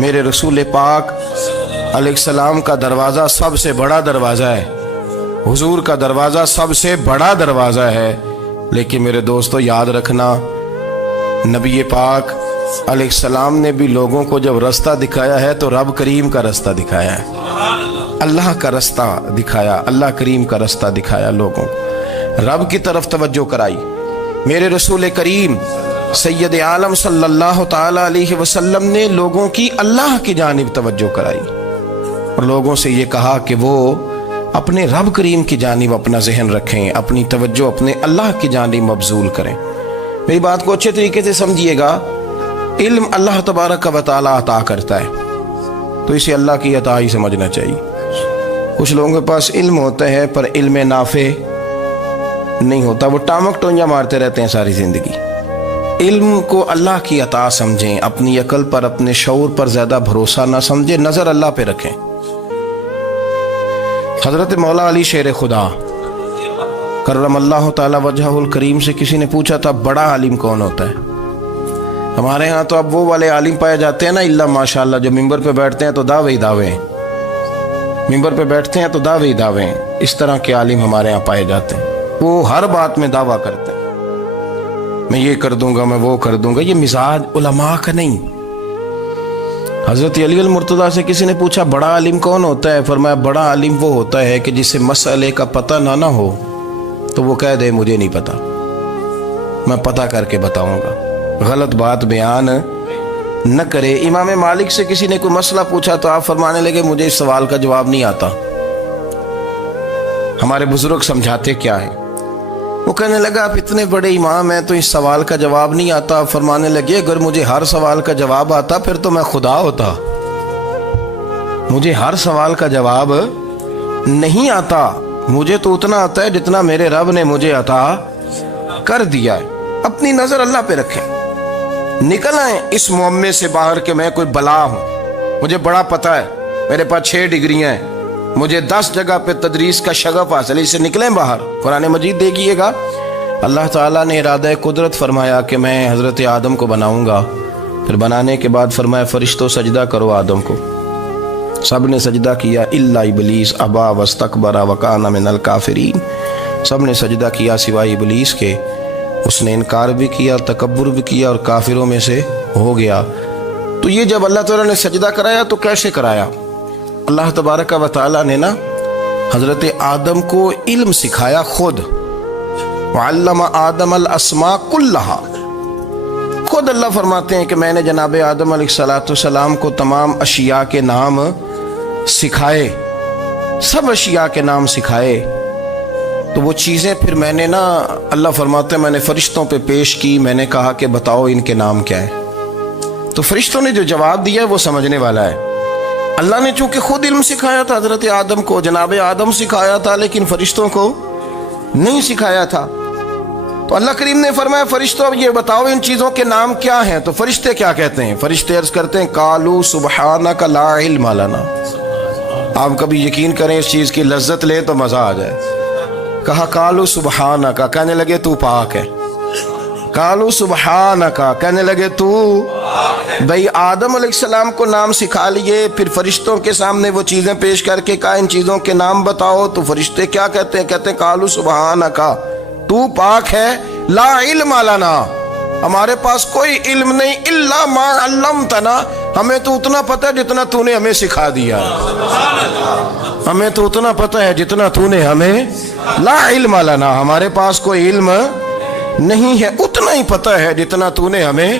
میرے رسول پاک علیہ السلام کا دروازہ سب سے بڑا دروازہ ہے، حضور کا دروازہ سب سے بڑا دروازہ ہے، لیکن میرے دوستو یاد رکھنا، نبی پاک علیہ السلام نے بھی لوگوں کو جب رستہ دکھایا ہے تو رب کریم کا رستہ دکھایا ہے، اللہ کا رستہ دکھایا، اللہ کریم کا رستہ دکھایا، لوگوں رب کی طرف توجہ کرائی۔ میرے رسول کریم سید عالم صلی اللہ تعالی علیہ وسلم نے لوگوں کی اللہ کی جانب توجہ کرائی اور لوگوں سے یہ کہا کہ وہ اپنے رب کریم کی جانب اپنا ذہن رکھیں، اپنی توجہ اپنے اللہ کی جانب مبذول کریں۔ میری بات کو اچھے طریقے سے سمجھیے گا، علم اللہ تبارک و تعالی عطا کرتا ہے تو اسے اللہ کی عطا ہی سمجھنا چاہیے۔ کچھ لوگوں کے پاس علم ہوتا ہے پر علم نافع نہیں ہوتا، وہ ٹامک ٹونجا مارتے رہتے ہیں ساری زندگی۔ علم کو اللہ کی عطا سمجھیں، اپنی عقل پر اپنے شعور پر زیادہ بھروسہ نہ سمجھیں، نظر اللہ پہ رکھیں۔ حضرت مولا علی شیر خدا کرم اللہ تعالی وجہہ الکریم سے کسی نے پوچھا تھا بڑا عالم کون ہوتا ہے؟ ہمارے ہاں تو اب وہ والے عالم پائے جاتے ہیں نا، اللہ ماشاءاللہ، جو ممبر پہ بیٹھتے ہیں تو دعوے ہی دعوے ہیں، ممبر پہ بیٹھتے ہیں تو دعوے ہی دعوے ہیں، اس طرح کے عالم ہمارے ہاں پائے جاتے ہیں۔ وہ ہر بات میں دعویٰ کرتے ہیں، میں یہ کر دوں گا، میں وہ کر دوں گا۔ یہ مزاج علماء کا نہیں۔ حضرت علی المرتضیٰ سے کسی نے پوچھا بڑا عالم کون ہوتا ہے؟ فرمایا بڑا عالم وہ ہوتا ہے کہ جسے مسئلے کا پتہ نہ ہو تو وہ کہہ دے مجھے نہیں پتا، میں پتہ کر کے بتاؤں گا، غلط بات بیان نہ کرے۔ امام مالک سے کسی نے کوئی مسئلہ پوچھا تو آپ فرمانے لگے مجھے اس سوال کا جواب نہیں آتا، ہمارے بزرگ سمجھاتے کیا ہے؟ وہ کہنے لگا آپ اتنے بڑے امام ہیں تو اس سوال کا جواب نہیں آتا۔ فرمانے لگے اگر مجھے ہر سوال کا جواب آتا پھر تو میں خدا ہوتا، مجھے ہر سوال کا جواب نہیں آتا، مجھے تو اتنا آتا ہے جتنا میرے رب نے مجھے عطا کر دیا ہے۔ اپنی نظر اللہ پہ رکھیں، نکل آئیں اس معمے سے باہر کہ میں کوئی بلا ہوں، مجھے بڑا پتہ ہے، میرے پاس 6 ڈگریاں ہیں، مجھے 10 جگہ پہ تدریس کا شغف حاصل ہے، اس سے نکلیں باہر۔ قرآن مجید دیکھیے گا، اللہ تعالیٰ نے ارادہ قدرت فرمایا کہ میں حضرت آدم کو بناؤں گا، پھر بنانے کے بعد فرمایا فرشتوں سجدہ کرو آدم کو، سب نے سجدہ کیا الا ابلیس ابا واستکبر وکان من الکافرین، سب نے سجدہ کیا سوائے ابلیس کے، اس نے انکار بھی کیا، تکبر بھی کیا اور کافروں میں سے ہو گیا۔ تو یہ جب اللہ تعالیٰ نے سجدہ کرایا تو کیسے کرایا؟ اللہ تبارک و تعالیٰ نے نا حضرت آدم کو علم سکھایا خود، وعلم آدم الاسماء کلہا، خود اللہ فرماتے ہیں کہ میں نے جناب آدم علیہ السلام کو تمام اشیاء کے نام سکھائے، سب اشیاء کے نام سکھائے۔ تو وہ چیزیں پھر میں نے نا، اللہ فرماتے ہیں میں نے فرشتوں پہ پیش کی، میں نے کہا کہ بتاؤ ان کے نام کیا ہے، تو فرشتوں نے جو جواب دیا وہ سمجھنے والا ہے۔ اللہ نے چونکہ خود علم سکھایا تھا حضرت آدم کو، جناب آدم سکھایا تھا لیکن فرشتوں کو نہیں سکھایا تھا، تو اللہ کریم نے فرمایا فرشتوں اب یہ بتاؤ ان چیزوں کے نام کیا ہیں؟ تو فرشتے کیا کہتے ہیں؟ فرشتے عرض کرتے ہیں قالوا سبحانک لا علم لنا۔ آپ کبھی یقین کریں اس چیز کی لذت لیں تو مزہ آ جائے۔ کہا قالوا سبحانک، کہنے لگے تو پاک ہے، قالوا سبحانک، کہنے لگے تو بھئی آدم علیہ السلام کو نام سکھا لیے، پھر فرشتوں کے سامنے وہ چیزیں پیش کر کے کہا ان چیزوں کے نام بتاؤ، تو فرشتے کیا کہتے ہیں؟ کہتے ہیں قالوا سبحانک، تو پاک ہے، لا علم لنا، ہمارے پاس کوئی علم نہیں، الا ما علمتنا، ہمیں تو اتنا پتہ ہے جتنا تو نے ہمیں سکھا دیا، ہمیں تو اتنا پتہ ہے جتنا تو نے ہمیں، لا علم لنا، ہمارے پاس کوئی علم نہیں ہے، اتنا ہی پتہ ہے جتنا تو نے ہمیں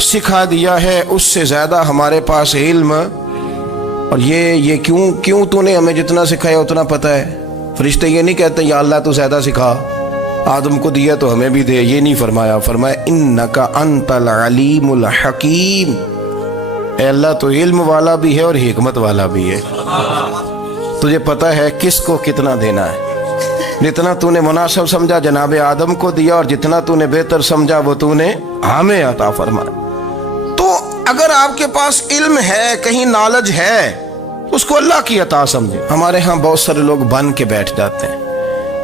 سکھا دیا ہے، اس سے زیادہ ہمارے پاس علم۔ اور یہ کیوں تو نے ہمیں جتنا سکھایا اتنا پتہ ہے؟ فرشتے یہ نہیں کہتے یا اللہ تو زیادہ سکھا، آدم کو دیا تو ہمیں بھی دے، یہ نہیں فرمایا، فرمایا انک انت العلیم الحکیم، اے اللہ تو علم والا بھی ہے اور حکمت والا بھی ہے، تجھے پتہ ہے کس کو کتنا دینا ہے، جتنا تو نے مناسب سمجھا جناب آدم کو دیا اور جتنا تو نے بہتر سمجھا وہ تو نے ہمیں عطا فرمایا۔ تو اگر آپ کے پاس علم ہے، کہیں نالج ہے، اس کو اللہ کی عطا سمجھے۔ ہمارے ہاں بہت سارے لوگ بن کے بیٹھ جاتے ہیں،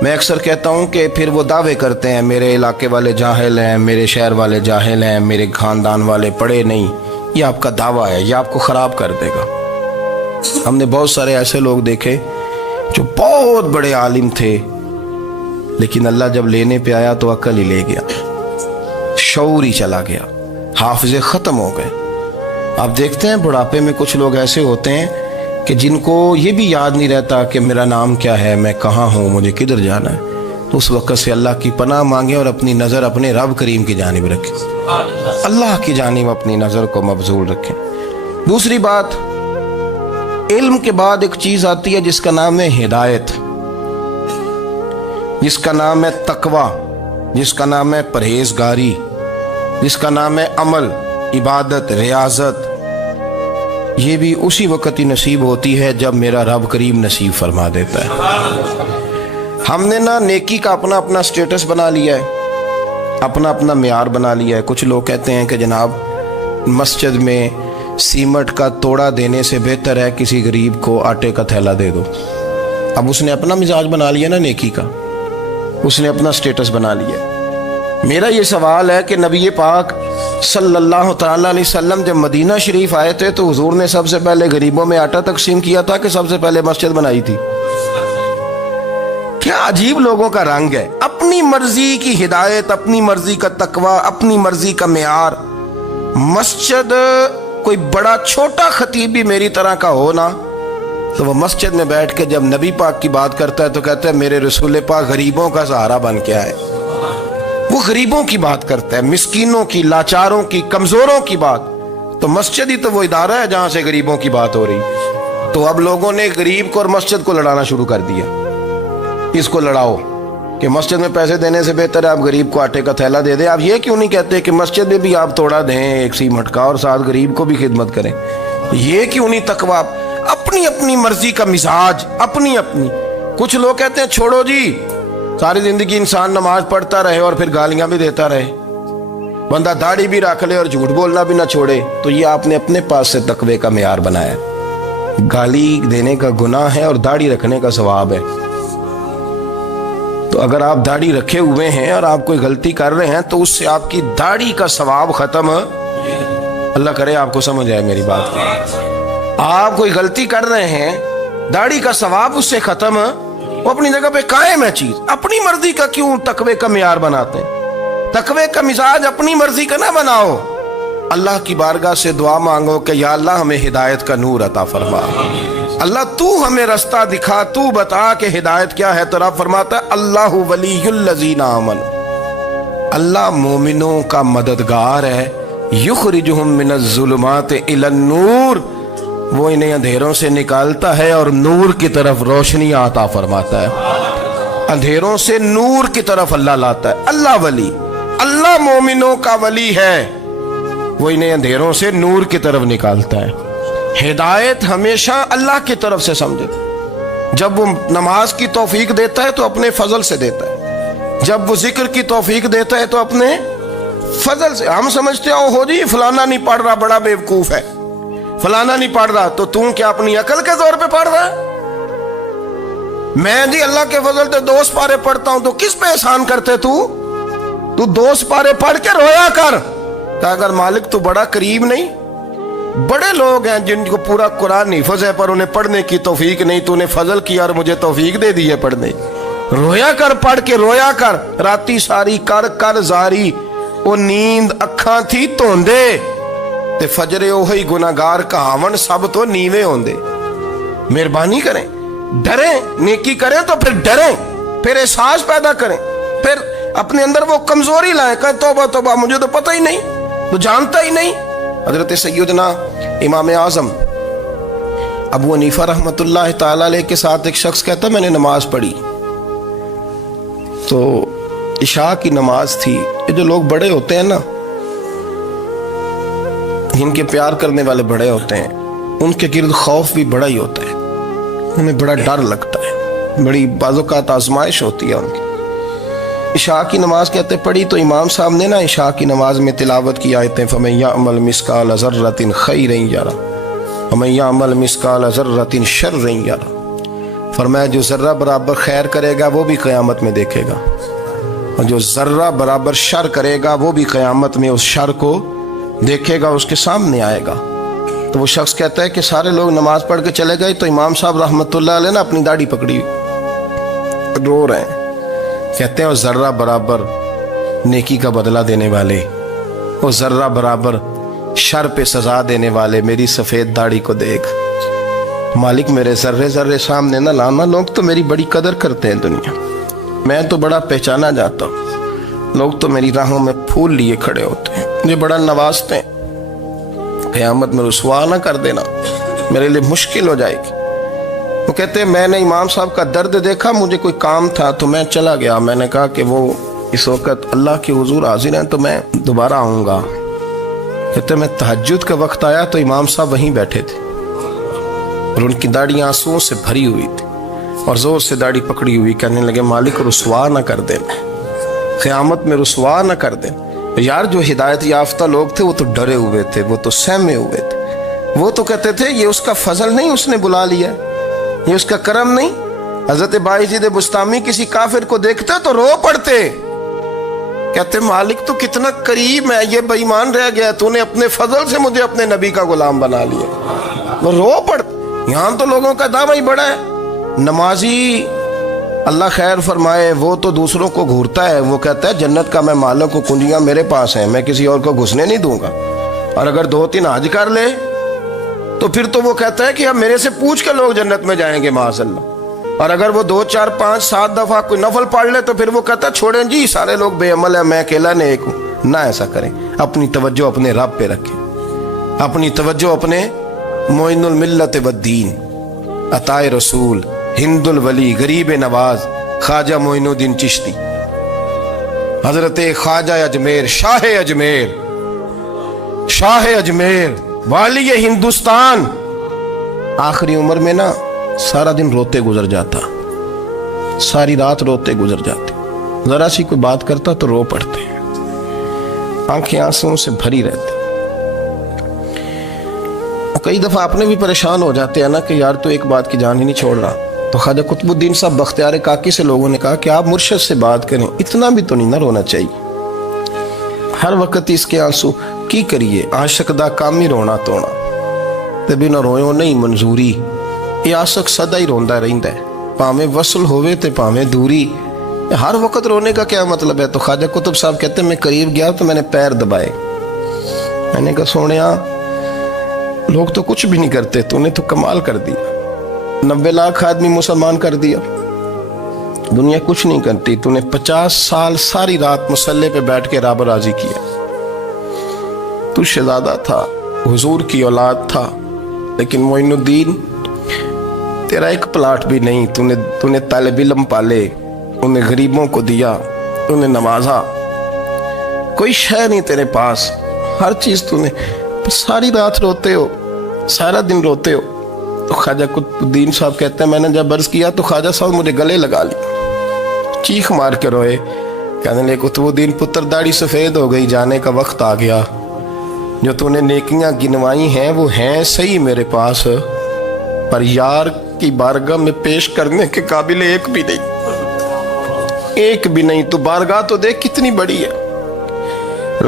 میں اکثر کہتا ہوں کہ پھر وہ دعوے کرتے ہیں میرے علاقے والے جاہل ہیں، میرے شہر والے جاہل ہیں، میرے خاندان والے پڑھے نہیں، یہ آپ کا دعویٰ ہے، یہ آپ کو خراب کر دے گا۔ ہم نے بہت سارے ایسے لوگ دیکھے جو بہت بڑے عالم تھے، لیکن اللہ جب لینے پہ آیا تو عقل ہی لے گیا، شعور ہی چلا گیا، حافظے ختم ہو گئے۔ آپ دیکھتے ہیں بڑھاپے میں کچھ لوگ ایسے ہوتے ہیں کہ جن کو یہ بھی یاد نہیں رہتا کہ میرا نام کیا ہے، میں کہاں ہوں، مجھے کدھر جانا ہے۔ تو اس وقت سے اللہ کی پناہ مانگیں اور اپنی نظر اپنے رب کریم کی جانب رکھیں، اللہ کی جانب اپنی نظر کو مبذول رکھیں۔ دوسری بات، علم کے بعد ایک چیز آتی ہے جس کا نام ہے ہدایت، جس کا نام ہے تقوی، جس کا نام ہے پرہیزگاری، جس کا نام ہے عمل، عبادت، ریاضت۔ یہ بھی اسی وقت ہی نصیب ہوتی ہے جب میرا رب کریم نصیب فرما دیتا ہے۔ ہم نے نا نیکی کا اپنا اپنا سٹیٹس بنا لیا ہے، اپنا اپنا معیار بنا لیا ہے۔ کچھ لوگ کہتے ہیں کہ جناب مسجد میں سیمٹ کا توڑا دینے سے بہتر ہے کسی غریب کو آٹے کا تھیلا دے دو۔ اب اس نے اپنا مزاج بنا لیا نا نیکی کا، اس نے اپنا سٹیٹس بنا لیا۔ میرا یہ سوال ہے کہ نبی پاک صلی اللہ تعالیٰ علیہ وسلم جب مدینہ شریف آئے تھے تو حضور نے سب سے پہلے غریبوں میں آٹا تقسیم کیا تھا کہ سب سے پہلے مسجد بنائی تھی؟ کیا عجیب لوگوں کا رنگ ہے، اپنی مرضی کی ہدایت، اپنی مرضی کا تقوی، اپنی مرضی کا معیار۔ مسجد کوئی بڑا چھوٹا خطیب بھی میری طرح کا ہو نا تو وہ مسجد میں بیٹھ کے جب نبی پاک کی بات کرتا ہے تو کہتا ہے میرے رسول پاک غریبوں کا سہارا بن کے آئے۔ وہ غریبوں کی بات کرتا ہے، مسکینوں کی، لاچاروں کی، کمزوروں کی بات۔ تو مسجد ہی تو وہ ادارہ ہے جہاں سے غریبوں کی بات ہو رہی۔ تو اب لوگوں نے غریب کو اور مسجد کو لڑانا شروع کر دیا، اس کو لڑاؤ کہ مسجد میں پیسے دینے سے بہتر ہے آپ غریب کو آٹے کا تھیلا دے دیں۔ آپ یہ کیوں نہیں کہتے کہ مسجد میں بھی آپ توڑا دیں ایک سیمٹ کا اور ساتھ غریب کو بھی خدمت کریں؟ یہ کیوں نہیں تقوی؟ اپنی اپنی مرضی کا مزاج، اپنی اپنی۔ کچھ لوگ کہتے ہیں چھوڑو جی، ساری زندگی انسان نماز پڑھتا رہے اور پھر گالیاں بھی دیتا رہے، بندہ داڑھی بھی رکھ لے اور جھوٹ بولنا بھی نہ چھوڑے۔ تو یہ آپ نے اپنے پاس سے تقوی کا معیار بنایا۔ گالی دینے کا گناہ ہے اور داڑھی رکھنے کا ثواب ہے۔ تو اگر آپ داڑھی رکھے ہوئے ہیں اور آپ کوئی غلطی کر رہے ہیں تو اس سے آپ کی داڑھی کا ثواب ختم، اللہ کرے آپ کو سمجھ آئے میری بات۔ آپ کوئی غلطی کر رہے ہیں، داڑھی کا ثواب اس سے ختم، وہ اپنی جگہ پہ قائم ہے چیز۔ اپنی مرضی کا کیوں تقوی کا معیار بناتے ہیں؟ تقوی کا مزاج اپنی مرضی کا نہ بناؤ، اللہ کی بارگاہ سے دعا مانگو کہ یا اللہ ہمیں ہدایت کا نور عطا فرما، اللہ تو ہمیں رستہ دکھا، تو بتا کہ ہدایت کیا ہے۔ تو رب فرماتا ہے اللہ ولی الذین آمنوا، اللہ مومنوں کا مددگار ہے، یخرجہم من الظلمات الی النور، وہ انہیں اندھیروں سے نکالتا ہے اور نور کی طرف روشنی عطا فرماتا ہے۔ اندھیروں سے نور کی طرف اللہ لاتا ہے۔ اللہ ولی، اللہ مومنوں کا ولی ہے، وہ انہیں اندھیروں سے نور کی طرف نکالتا ہے۔ ہدایت ہمیشہ اللہ کی طرف سے سمجھے۔ جب وہ نماز کی توفیق دیتا ہے تو اپنے فضل سے دیتا ہے، جب وہ ذکر کی توفیق دیتا ہے تو اپنے فضل سے۔ ہم سمجھتے ہو جی فلانا نہیں پڑھ رہا بڑا بیوقوف ہے، فلانا نہیں پڑھ رہا، تو تم کیا اپنی عقل کے زور پہ پڑھ رہا ہے؟ میں جی اللہ کے فضل سے 2 سپارے پڑھتا ہوں، تو کس پہ احسان کرتے تو 2 سپارے پڑھ کے رویا کر کہ اگر مالک تو بڑا قریب نہیں۔ بڑے لوگ ہیں جن کو پورا قرآن حفظ ہے پر انہیں پڑھنے کی توفیق نہیں، تو انہیں فضل کیا اور مجھے توفیق دے دی ہے پڑھنے۔ رویا کر، پڑھ کے رویا کر، راتی ساری کر کر زاری، وہ نیند اکھاں تھی توندے تے فجرے اوہی گناہگار کہاون سب تو نیوے ہوندے۔ مہربانی کریں، ڈریں، نیکی کریں تو پھر ڈریں، پھر احساس پیدا کریں، پھر اپنے اندر وہ کمزوری لائیں کہ توبہ توبہ مجھے تو پتہ ہی نہیں، تو جانتا ہی نہیں۔ حضرت سیدنا امام اعظم ابو حنیفہ رحمۃ اللہ تعالی علیہ کے ساتھ ایک شخص کہتا میں نے نماز پڑھی تو عشاء کی نماز تھی۔ یہ جو لوگ بڑے ہوتے ہیں نا، جن کے پیار کرنے والے بڑے ہوتے ہیں، ان کے گرد خوف بھی بڑا ہی ہوتا ہے، انہیں بڑا ڈر لگتا ہے، بڑی بعض اوقات آزمائش ہوتی ہے ان کی۔ عشاء کی نماز کہتے پڑھی تو امام صاحب نے نا عشاء کی نماز میں تلاوت کی آیتیں فَمَن يَعْمَلْ مِثْقَالَ ذَرَّةٍ خَيْرًا يَرَهُ وَمَن يَعْمَلْ مِثْقَالَ ذَرَّةٍ شَرًّا يَرَهُ، فرمایا جو ذرہ برابر خیر کرے گا وہ بھی قیامت میں دیکھے گا، اور جو ذرہ برابر شر کرے گا وہ بھی قیامت میں اس شر کو دیکھے گا اس کے سامنے آئے گا. تو وہ شخص کہتا ہے کہ سارے لوگ نماز پڑھ کے چلے گئے تو امام صاحب رحمۃ اللہ علیہ نے اپنی داڑھی پکڑی رو رہے ہیں. کہتے ہیں وہ ذرہ برابر نیکی کا بدلہ دینے والے، وہ ذرہ برابر شر پہ سزا دینے والے میری سفید داڑھی کو دیکھ. مالک میرے ذرے ذرے سامنے نہ لانا، لوگ تو میری بڑی قدر کرتے ہیں دنیا، میں تو بڑا پہچانا جاتا ہوں، لوگ تو میری راہوں میں پھول لیے کھڑے ہوتے ہیں، مجھے بڑا نوازتے ہیں. قیامت میں رسوا نہ کر دینا، میرے لیے مشکل ہو جائے گی. وہ کہتے ہیں میں نے امام صاحب کا درد دیکھا، مجھے کوئی کام تھا تو میں چلا گیا. میں نے کہا کہ وہ اس وقت اللہ کے حضور حاضر ہیں تو میں دوبارہ آؤں گا. کہتے ہیں میں تہجد کا وقت آیا تو امام صاحب وہیں بیٹھے تھے اور ان کی داڑھی آنسوؤں سے بھری ہوئی تھی اور زور سے داڑھی پکڑی ہوئی. کہنے لگے مالک رسوا نہ کر دینا، قیامت میں رسوا نہ کر دینا. یار جو ہدایت یافتہ لوگ تھے وہ تو ڈرے ہوئے تھے، وہ تو سہمے ہوئے تھے، وہ تو کہتے تھے یہ اس کا فضل نہیں، اس نے بلا لیا، یہ اس کا کرم نہیں. حضرت باعزید بستامی کسی کافر کو دیکھتے تو رو پڑتے، کہتے مالک تو کتنا قریب ہے، یہ بے ایمان رہ گیا، تو نے اپنے فضل سے مجھے اپنے نبی کا غلام بنا لیا. وہ رو پڑتے. یہاں تو لوگوں کا دعویٰ ہی بڑا ہے. نمازی اللہ خیر فرمائے وہ تو دوسروں کو گھورتا ہے، وہ کہتا ہے جنت کا میں مالک ہوں، کنجیاں میرے پاس ہیں، میں کسی اور کو گھسنے نہیں دوں گا. اور اگر 2-3 حج کر لے تو پھر تو وہ کہتا ہے کہ اب میرے سے پوچھ کے لوگ جنت میں جائیں گے معاذ اللہ. اور اگر وہ 2 4 5 7 دفعہ کوئی نفل پڑھ لے تو پھر وہ کہتا ہے چھوڑیں جی سارے لوگ بے عمل ہیں، میں اکیلا نیک ہوں. نہ ایسا کریں، اپنی توجہ اپنے رب پہ رکھیں، اپنی توجہ اپنے معین الملت والدین، عطا رسول، ہند الولی، غریب نواز، خواجہ معین الدین چشتی، حضرت خواجہ اجمیر، شاہ اجمیر، والی ہندوستان. آخری عمر میں نا سارا دن روتے گزر جاتا، ساری رات روتے گزر جاتے، ذرا سی کوئی بات کرتا تو رو پڑتے، آنکھیں آنسوں سے بھری رہتی. کئی دفعہ اپنے بھی پریشان ہو جاتے ہیں نا کہ یار تو ایک بات کی جان ہی نہیں چھوڑ رہا. تو خواجہ قطب الدین صاحب بختیار کاکی سے لوگوں نے کہا کہ آپ مرشد سے بات کریں، اتنا بھی تو نہیں نہ رونا چاہیے، ہر وقت اس کے آنسو کی کریے. عاشق دا کام ہی رونا تونا تے بنا رویوں نہیں منظوری. یہ عاشق سدا ہی روندا رہندا ہے، پاویں وصل ہوئے تے پاویں دوری. ہر وقت رونے کا کیا مطلب ہے؟ تو خواجہ قطب صاحب کہتے ہیں میں قریب گیا تو میں نے پیر دبائے، میں نے کہا سونیا لوگ تو کچھ بھی نہیں کرتے، تو نے تو کمال کر دیا، 90 لاکھ آدمی مسلمان کر دیا، دنیا کچھ نہیں کرتی، تو نے 50 سال ساری رات مصلے پہ بیٹھ کے رب راضی کیا. تو شہزادہ تھا، حضور کی اولاد تھا، لیکن معین الدین تیرا ایک پلاٹ بھی نہیں، تو نے طالب علم پالے، انہیں غریبوں کو دیا، انہیں نوازا، کوئی شے نہیں تیرے پاس، ہر چیز تو نے، ساری رات روتے ہو، سارا دن روتے ہو. تو خواجہ قطب الدین صاحب کہتے ہیں میں نے جب عرض کیا تو خواجہ صاحب مجھے گلے لگا لی، چیخ مار کے روئے، کہنے لگے قطب الدین پتر داڑھی سفید ہو گئی، جانے کا وقت آ گیا، جو تو نے نیکیاں گنوائی ہیں وہ ہیں صحیح میرے پاس، پر یار کی بارگاہ میں پیش کرنے کے قابل ایک بھی نہیں. تو بارگاہ تو دیکھ کتنی بڑی ہے،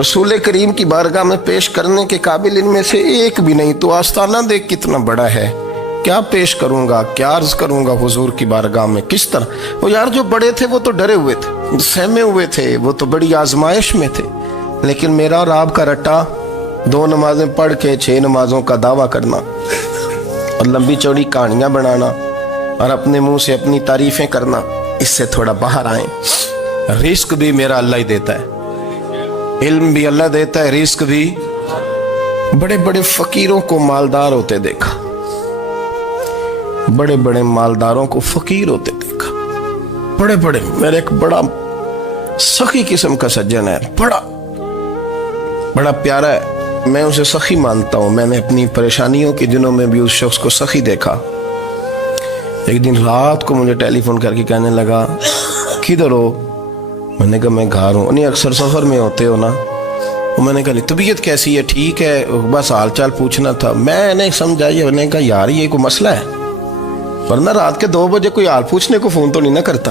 رسول کریم کی بارگاہ میں پیش کرنے کے قابل ان میں سے ایک بھی نہیں. تو آستانہ دیکھ کتنا بڑا ہے، کیا پیش کروں گا، کیا عرض کروں گا حضور کی بارگاہ میں، کس طرح. وہ یار جو بڑے تھے وہ تو ڈرے ہوئے تھے، سہمے ہوئے تھے، وہ تو بڑی آزمائش میں تھے، لیکن میرا اور آپ کا رٹا 2 نمازیں پڑھ کے 6 نمازوں کا دعویٰ کرنا اور لمبی چوڑی کہانیاں بنانا اور اپنے منہ سے اپنی تعریفیں کرنا، اس سے تھوڑا باہر آئیں. رزق بھی میرا اللہ ہی دیتا ہے، علم بھی اللہ دیتا ہے، رزق بھی. بڑے بڑے فقیروں کو مالدار ہوتے دیکھا، بڑے بڑے مالداروں کو فقیر ہوتے دیکھا، بڑے بڑے. میرے ایک بڑا سخی قسم کا سجن ہے، بڑا پیارا ہے، میں اسے سخی مانتا ہوں. میں نے اپنی پریشانیوں کے دنوں میں بھی اس شخص کو سخی دیکھا. ایک دن رات کو مجھے ٹیلی فون کر کے کہنے لگا کدھر ہو؟ میں نے کہا میں گھر ہوں. نہیں اکثر سفر میں ہوتے ہو نا؟ میں نے کہا طبیعت کیسی ہے؟ ٹھیک ہے، بس حال چال پوچھنا تھا. میں نے سمجھائی، میں نے کہا یار یہ کوئی مسئلہ ہے، ورنہ رات کے 2 بجے کوئی حال پوچھنے کو فون تو نہیں نہ کرتا.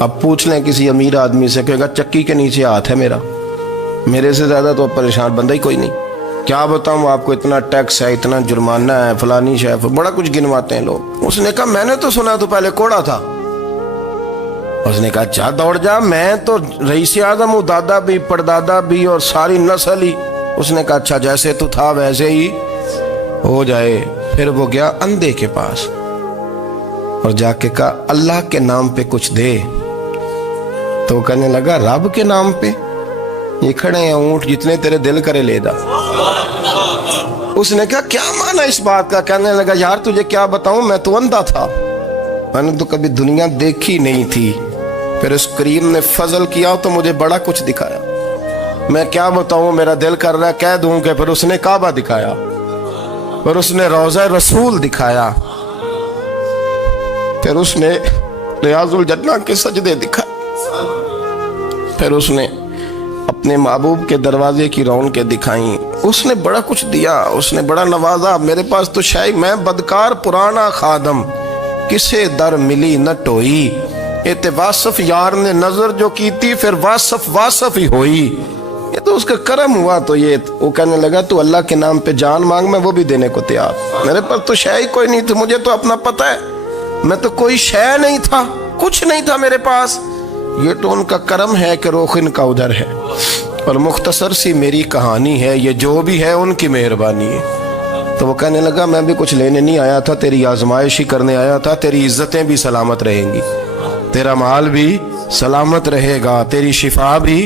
اب پوچھ لیں کسی امیر آدمی سے، کہے گا چکی کے نیچے ہاتھ ہے میرا، میرے سے زیادہ تو پریشان بندہ ہی کوئی نہیں۔ کیا بتاؤں آپ کو، اتنا ٹیکس ہے، اتنا جرمانہ ہے، فلانی شے، بڑا کچھ گنواتے ہیں لوگ۔ اس نے کہا میں نے تو سنا تو پہلے کوڑا تھا۔ اس نے کہا جا دوڑ جا، میں تو رئیس اعظم ہوں، دادا بھی پردادا بھی اور ساری نسل ہی۔ اس نے کہا اچھا جیسے تو تھا ویسے ہی ہو جائے۔ پھر وہ گیا اندھے کے پاس اور جا کے کہا اللہ کے نام پہ کچھ دے۔ تو کہنے لگا رب کے نام پہ؟ یہ کھڑے ہیں اونٹ، جتنے تیرے دل کرے لے دا۔ اس نے کہا کیا معنی اس بات کا؟ کہنے لگا یار تجھے کیا بتاؤں، میں تو اندھا تھا، میں نے تو کبھی دنیا دیکھی نہیں تھی، پھر اس کریم نے فضل کیا تو مجھے بڑا کچھ دکھایا۔ میں کیا بتاؤں، میرا دل کر رہا ہے کہہ دوں کہ پھر اس نے کعبہ دکھایا، پھر اس نے روضہ رسول دکھایا، پھر اس نے ریاض الجنہ کے سجدے دکھائے، پھر اس نے اپنے محبوب کے دروازے کی رونقیں دکھائیں۔ اس نے بڑا کچھ دیا، اس نے بڑا نوازا۔ میرے پاس تو شاید میں بدکار پرانا خادم، کسے در ملی نہ ٹوئی، ایت واصف یار نے نظر جو کی تھی، پھر واصف ہی ہوئی۔ یہ تو اس کا کرم ہوا۔ تو یہ وہ کہنے لگا تو اللہ کے نام پہ جان مانگ، میں وہ بھی دینے کو تیار۔ میرے پاس تو شے کوئی نہیں تھی، مجھے تو اپنا پتہ ہے، میں تو کوئی شے نہیں تھا، کچھ نہیں تھا میرے پاس۔ یہ تو ان کا کرم ہے کہ رخ ان کا ادھر ہے، اور مختصر سی میری کہانی ہے، یہ جو بھی ہے ان کی مہربانی ہے۔ تو وہ کہنے لگا میں بھی کچھ لینے نہیں آیا تھا، تیری آزمائش ہی کرنے آیا تھا، تیری عزتیں بھی سلامت رہیں گی، تیرا مال بھی سلامت رہے گا، تیری شفا بھی۔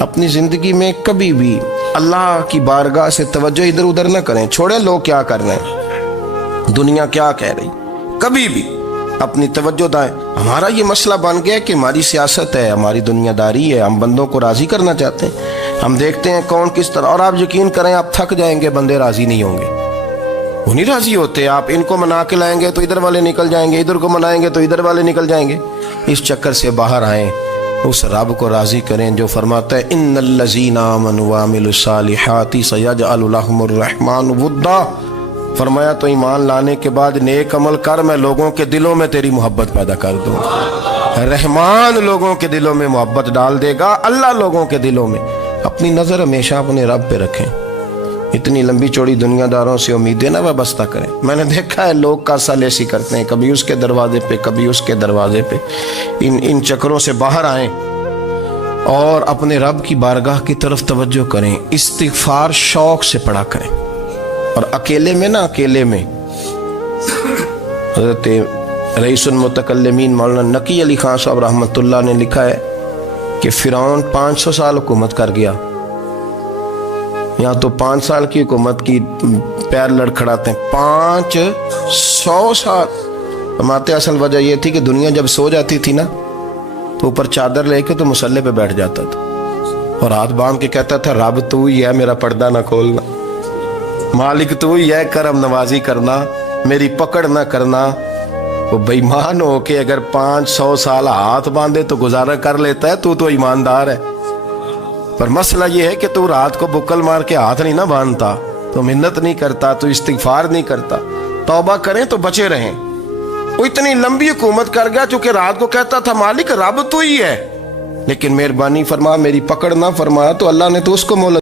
اپنی زندگی میں کبھی بھی اللہ کی بارگاہ سے توجہ ادھر ادھر نہ کریں، چھوڑیں لوگ کیا کر رہے ہیں، دنیا کیا کہہ رہی، کبھی بھی اپنی توجہ دائیں۔ ہمارا یہ مسئلہ بن گیا کہ ہماری سیاست ہے، ہماری دنیا داری ہے، ہم بندوں کو راضی کرنا چاہتے ہیں، ہم دیکھتے ہیں کون کس طرح، اور آپ یقین کریں آپ تھک جائیں گے، بندے راضی نہیں ہوں گے، وہ نہیں راضی ہوتے۔ آپ ان کو منا کے لائیں گے تو ادھر والے نکل جائیں گے، ادھر کو منائیں گے تو ادھر والے نکل جائیں گے۔ اس چکر سے باہر آئیں، اس رب کو راضی کریں جو فرماتا ہے ان الذین آمنوا وعملوا الصالحات سیجعل لهم الرحمن ودا۔ فرمایا تو ایمان لانے کے بعد نیک عمل کر، میں لوگوں کے دلوں میں تیری محبت پیدا کر دوں گا۔ رحمان لوگوں کے دلوں میں محبت ڈال دے گا، اللہ لوگوں کے دلوں میں۔ اپنی نظر ہمیشہ اپنے رب پہ رکھیں، اتنی لمبی چوڑی دنیا داروں سے امیدیں نہ وابستہ کریں۔ میں نے دیکھا ہے لوگ کاسا لیسی کرتے ہیں، کبھی اس کے دروازے پہ کبھی اس کے دروازے پہ۔ ان چکروں سے باہر آئیں اور اپنے رب کی بارگاہ کی طرف توجہ کریں، استغفار شوق سے پڑھا کریں، اور اکیلے میں نہ، اکیلے میں حضرت رئیس المتکلمین مولانا نقی علی خان صاحب رحمۃ اللہ نے لکھا ہے کہ فرعون 500 سال حکومت کر گیا، یہاں تو 5 سال کی حکومت کی پیر لڑکھڑاتے ہیں، 500 سال۔ فرماتے اصل وجہ یہ تھی کہ دنیا جب سو جاتی تھی نا تو اوپر چادر لے کے تو مسلح پہ بیٹھ جاتا تھا اور ہاتھ باندھ کے کہتا تھا رب تو ہی ہے، میرا پردہ نہ کھولنا، مالک تو ہی ہے، کرم نوازی کرنا، میری پکڑ نہ کرنا۔ وہ بے ایمان ہو کے اگر 500 سال ہاتھ باندھے تو گزارا کر لیتا ہے، تو ایماندار ہے۔ پر مسئلہ یہ ہے کہ تو رات کو بکل مار کے ہاتھ نہیں نہ باندھتا، تو منت نہیں کرتا، تو استغفار نہیں کرتا۔ توبہ کریں تو بچے رہیں۔ وہ اتنی لمبی حکومت کر گیا چونکہ رات کو کہتا تھا مالک رب تو ہی ہے، لیکن مہربانی فرما، میری پکڑ نہ فرمایا، تو اللہ نے تو اس کو مہلت